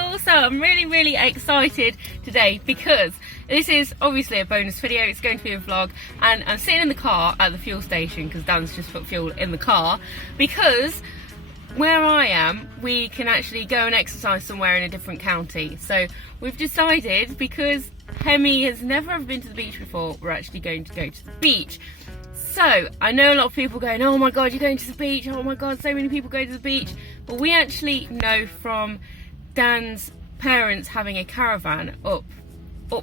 Hello! So I'm really excited today because this is obviously a bonus video. It's going to be a vlog, and I'm sitting in the car at the fuel station because Dan's just put fuel in the car, because where I am we can actually go and exercise somewhere in a different county. So we've decided, because Hemi has never ever been to the beach before, we're actually going to go to the beach. So I know a lot of people going, oh my god, you're going to the beach, oh my god, so many people go to the beach. But we actually know from Dan's parents having a caravan up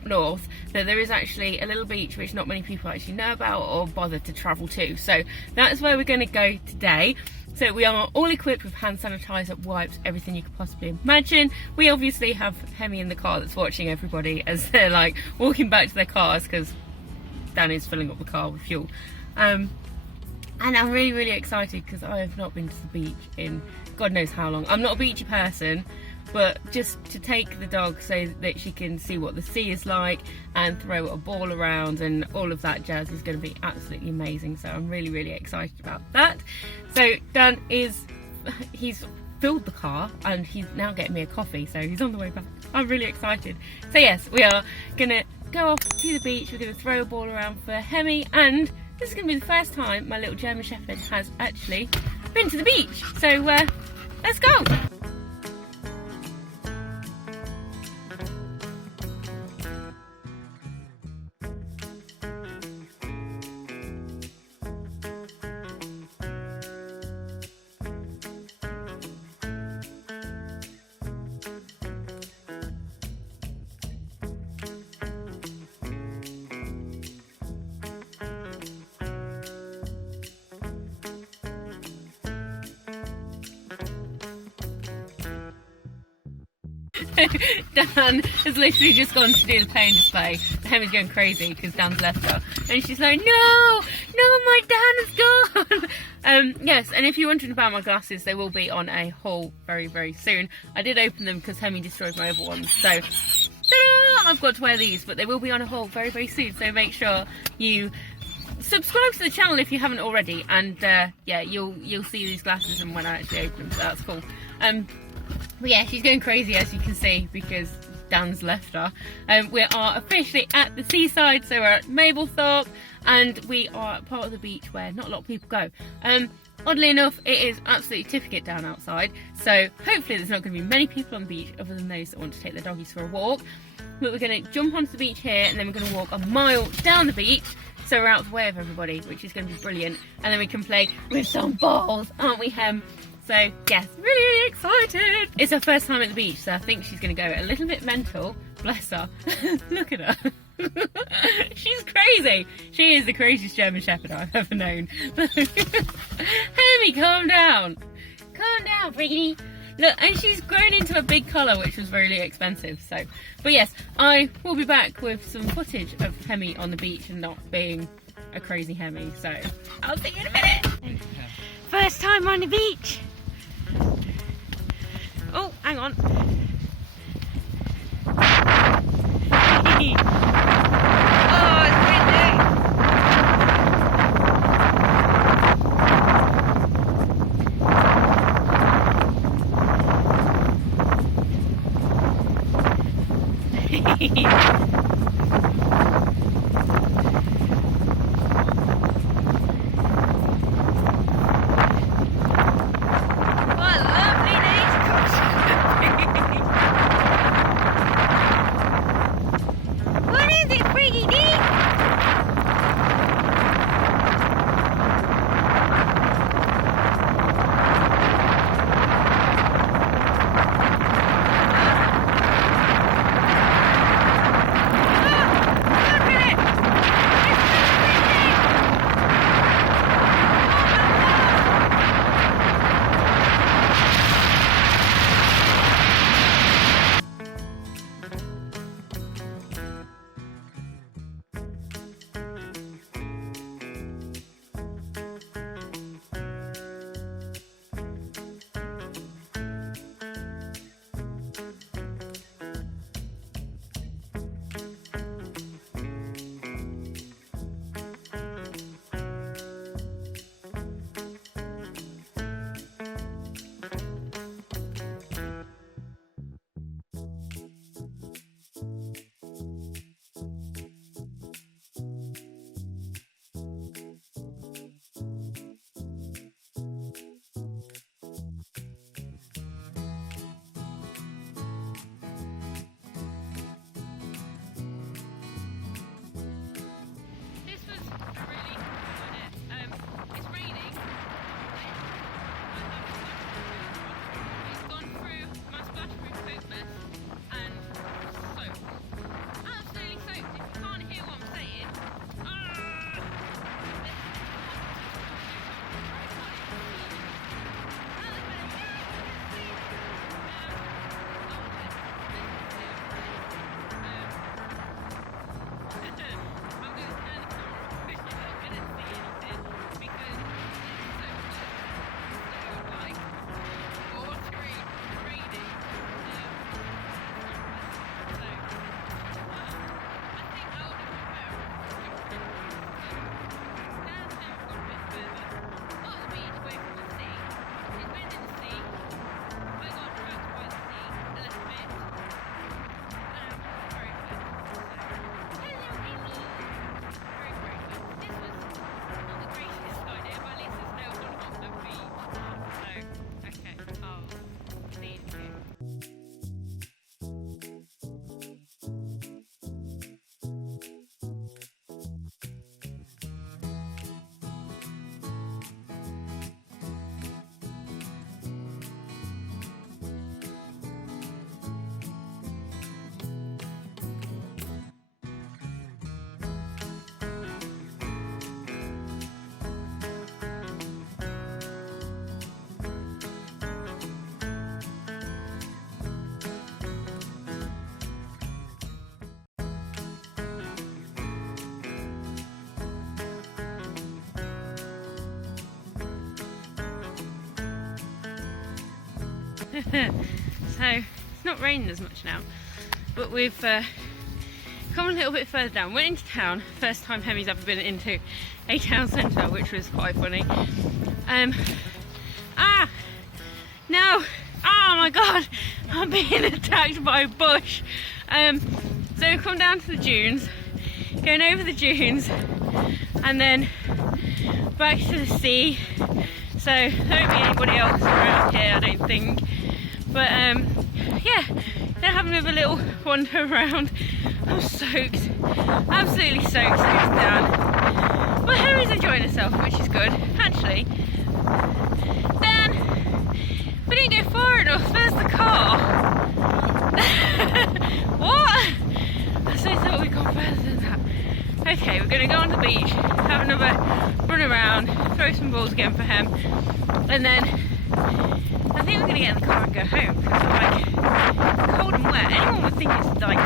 north that there is actually a little beach which not many people actually know about or bother to travel to. So that's where we're going to go today. So we are all equipped with hand sanitizer, wipes, everything you could possibly imagine. We obviously have Hemi in the car that's watching everybody as they're like walking back to their cars, because Dan is filling up the car with fuel. And I'm really excited because I have not been to the beach in God knows how long. I'm not a beachy person, but just to take the dog so that she can see what the sea is like and throw a ball around and all of that jazz is going to be absolutely amazing. So I'm really excited about that. So Dan he's filled the car and he's now getting me a coffee, so he's on the way back. I'm really excited. So yes, we are gonna go off to the beach. We're gonna throw a ball around for Hemi, and this is gonna be the first time my little German Shepherd has actually been to the beach. So let's go. Dan has literally just gone to do the pain display. Hemi's going crazy because Dan's left her, and she's like, no, my Dan is gone. Yes, and if you're wondering about my glasses, they will be on a haul very soon. I did open them because Hemi destroyed my other ones, so ta-da! I've got to wear these, but they will be on a haul very soon. So make sure you subscribe to the channel if you haven't already, and yeah, you'll see these glasses and when I actually open them, so that's cool. But yeah, she's going crazy, as you can see, because Dan's left her. We are officially at the seaside, so we're at Mablethorpe, and we are at part of the beach where not a lot of people go. Oddly enough, it is absolutely tipping it down outside, so hopefully there's not going to be many people on the beach other than those that want to take their doggies for a walk. But we're going to jump onto the beach here, and then we're going to walk a mile down the beach, so we're out of the way of everybody, which is going to be brilliant. And then we can play with some balls, aren't we, Hem? So yes, really excited. It's her first time at the beach, so I think she's going to go a little bit mental. Bless her. Look at her. She's crazy. She is the craziest German Shepherd I've ever known. Hemi, calm down. Calm down, Brittany. Look, and she's grown into a big colour, which was really expensive. So, but yes, I will be back with some footage of Hemi on the beach and not being a crazy Hemi. So I'll see you in a minute. First time on the beach. Oh, hang on. Oh, it's windy. So it's not raining as much now, but we've come a little bit further down. Went into town, first time Hemi's ever been into a town centre, which was quite funny. No! Oh my god! I'm being attacked by a bush! So we've come down to the dunes, going over the dunes, and then back to the sea. So there won't be anybody else around here, I don't think. But yeah, they're having a little wander around. I'm soaked, absolutely soaked, soaked down. But Hemi's enjoying herself, which is good. Actually, then we didn't go far enough. There's the car. What? I so thought we'd gone further than that. Okay, we're going to go on the beach, have another run around, throw some balls again for Hem, and then I think we're going to get in the car and go home because I'm like cold and wet. Anyone would think it's like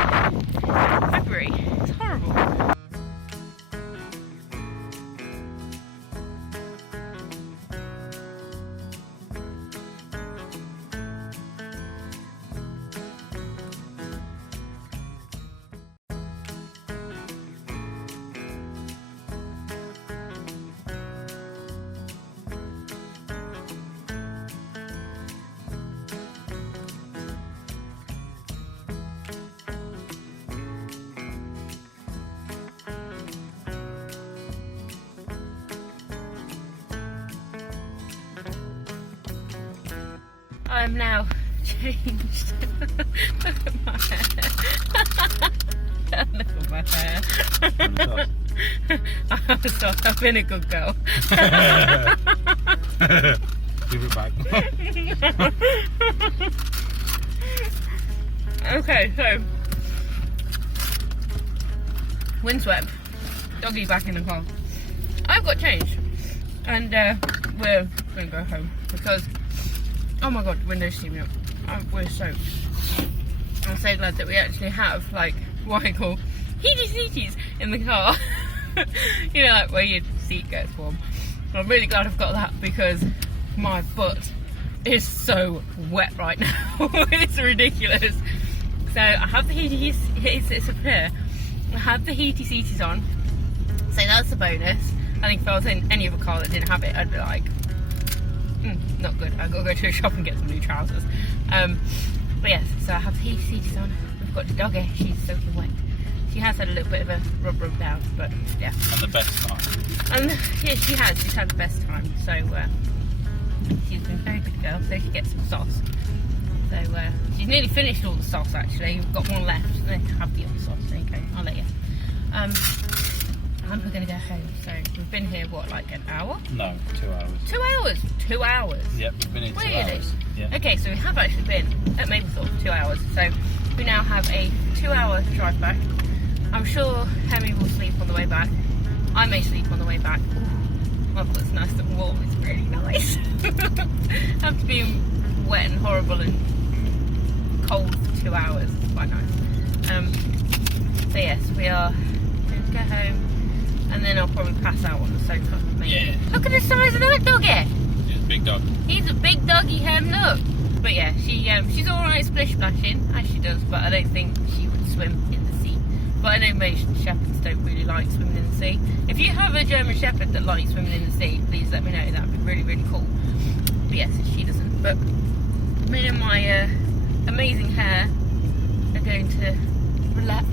February. It's horrible. I'm now changed. Look at my hair. Look at my hair. I'm sorry, I've been a good girl. Give it back. Okay, so windswept, doggy back in the car. I've got changed, and we're gonna go home because, oh my god, window's steaming up. We're soaked. I'm so glad that we actually have, like, what I call heaty seaties in the car. You know, like where your seat gets warm. I'm really glad I've got that because my butt is so wet right now. It's ridiculous. So I have the heaty, it's up here. I have the heaty seaties on. So that's a bonus. I think if I was in any other car that didn't have it, I'd be like, not good. I've got to go to a shop and get some new trousers. But yes, so I have the heaty seaties on. We've got the doggy, she's soaking wet. She has had a little bit of a rub down, but yeah. And the best time. And yeah, she has. She's had the best time. So she's been a very good girl. So she gets some sauce. So she's nearly finished all the sauce actually. We've got one left. I have the other sauce. There you go. I'll let you. And we're going to go home. So we've been here, what, like an hour? No, 2 hours. 2 hours? 2 hours? Yep, we've been in 2 Really? hours. Yeah. Okay, so we have actually been at Maplethorpe 2 hours. So we now have a 2-hour drive back. I'm sure Hemi will sleep on the way back. I may sleep on the way back. Ooh, my butt's nice and warm. It's really nice. After being wet and horrible and cold for 2 hours, it's quite nice. So yes, we are going to go home. And then I'll probably pass out on the sofa. Maybe. Yeah. Look at the size of that doggy. He's a big dog. He's a big doggy, Hem, look. But yeah, she's alright splish splashing, as she does, but I don't think she would swim in the sea. But I know most shepherds don't really like swimming in the sea. If you have a German shepherd that likes swimming in the sea, please let me know. That would be really, really cool. But yes, she doesn't. But me and my amazing hair are going to relax.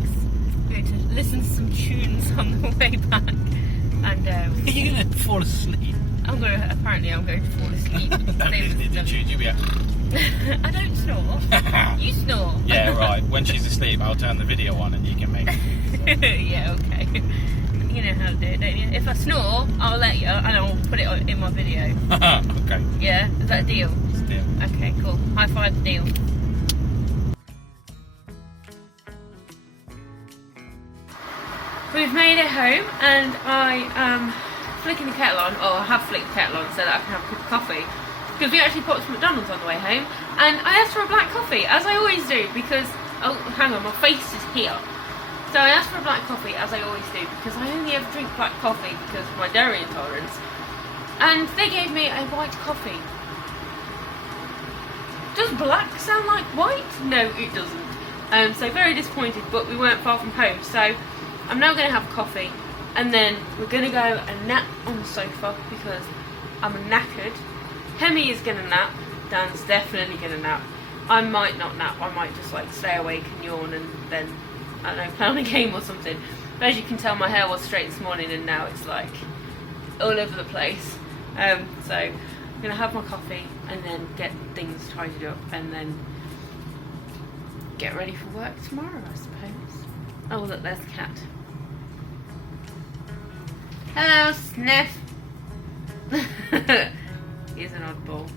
We're going to listen to some tunes on the way back. And Are you going to fall asleep? I'm going to fall asleep. I don't snore. You snore. Yeah, right. When she's asleep, I'll turn the video on and you can make it. Yeah, okay. You know how to do it, don't you? If I snore, I'll let you and I'll put it in my video. Okay. Yeah? Is that a deal? It's a deal. Okay, cool. High five the deal. We've made it home and I am flicking the kettle on, or I have flicked the kettle on so that I can have a cup of coffee. Because we actually popped to McDonald's on the way home and I asked for a black coffee, as I always do, because, oh hang on, my face is here. So I asked for a black coffee, as I always do, because I only ever drink black coffee because of my dairy intolerance. And they gave me a white coffee. Does black sound like white? No, it doesn't. So very disappointed, but we weren't far from home. So I'm now going to have coffee, and then we're going to go and nap on the sofa because I'm knackered. Hemi is going to nap. Dan's definitely going to nap. I might not nap. I might just like stay awake and yawn and then, I don't know, play on a game or something. But as you can tell, my hair was straight this morning and now it's like all over the place. So I'm going to have my coffee and then get things tidied up and then get ready for work tomorrow, I suppose. Oh look, there's the cat. Hello, Sniff. He's an oddball.